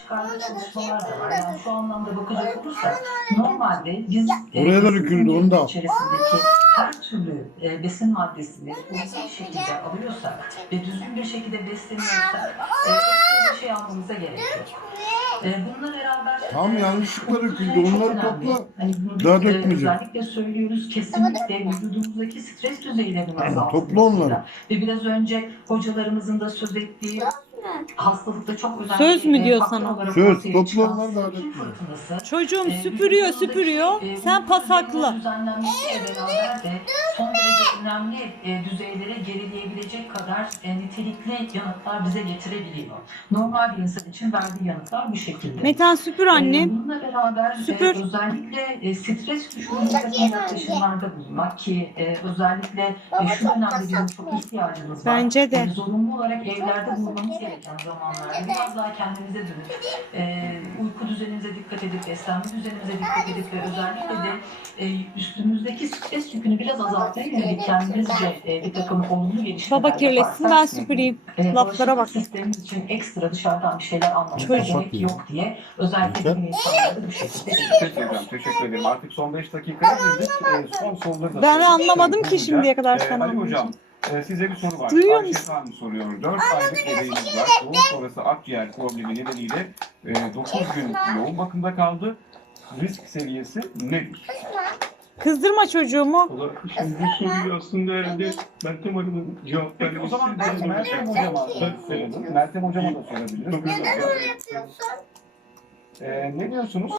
çıkardığı çalışmalar da var. Yani şu anlamda bakacak olursak normalde biz Oraya da döküldü, onu da al. içerisindeki her türlü besin maddesini uygun bir şekilde alıyorsak ve düzgün bir şekilde besleniyorsak ekstra bir şey almamıza gerek yok. Bununla beraber Tam yanlışlıkla döküldü. çok Onları önemli. topla. Hani bunu Daha biz, dökmeyeceğim. özellikle söylüyoruz. Kesinlikle vücudumuzdaki stres düzeylerinin Topla onları. azaltılmasıyla ve biraz önce hocalarımızın da söz ettiği hastalıkta çok önemli Söz mü diyor faktör sana? olarak Söz, ortaya topla çıkan onları da sirkin dökmüyor. fırtınası. Çocuğum süpürüyor süpürüyor. Sen Uyku pasakla. düzeninin düzenlenmesiyle beraber de son derece önemli düzeylere gerileyebilecek kadar nitelikli yanıtlar bize getirebiliyor. Normal bir insan için verdiği yanıtlar bu şekilde. Metan süpür annem. Bununla beraber Süpür. özellikle stres düşürücü takım yaklaşımlarda bulunmak ki özellikle şu dönemde bizim çok ihtiyacımız var. Bence de. Zorunlu olarak evlerde bulunmamız gereken zamanlarda biraz daha kendimize dönüp uyku düzenimize dikkat edip, beslenme düzenimize dikkat edip ve özellikle de üstümüzdeki stres yükünü biraz azaltmaya yönelik kendimizce bir takım olumlu gelişmeler Baba kirletsin ben süpüreyim. Laflara bak. Sistemimiz için ekstra dışarıdan bir şeyler almamıza Çocuk. gerek yok diye özellikle bilim insanları da bu şekilde Peki hocam, teşekkür ederim. Artık son 5 dakikaya girdik. Son soruları da Ben sorayım. anlamadım ki Hızlıca. şimdiye kadar sen Ali hocam, anlayacaksın. size bir soru var. Duyuyor Ayşe musun? Hanım soruyor. 4 aylık bebeğimiz var. Doğum sonrası akciğer problemi nedeniyle 9 gün yoğun bakımda kaldı. Risk seviyesi nedir? Kızdırma çocuğumu. Valla şimdi bu soruyu aslında herhalde Meltem Hanım'ın cevap Peki o zaman vermesi Meltem Hocam'a soralım. Meltem Hocam'a da sorabiliriz. Çok güzel. Ne diyorsunuz?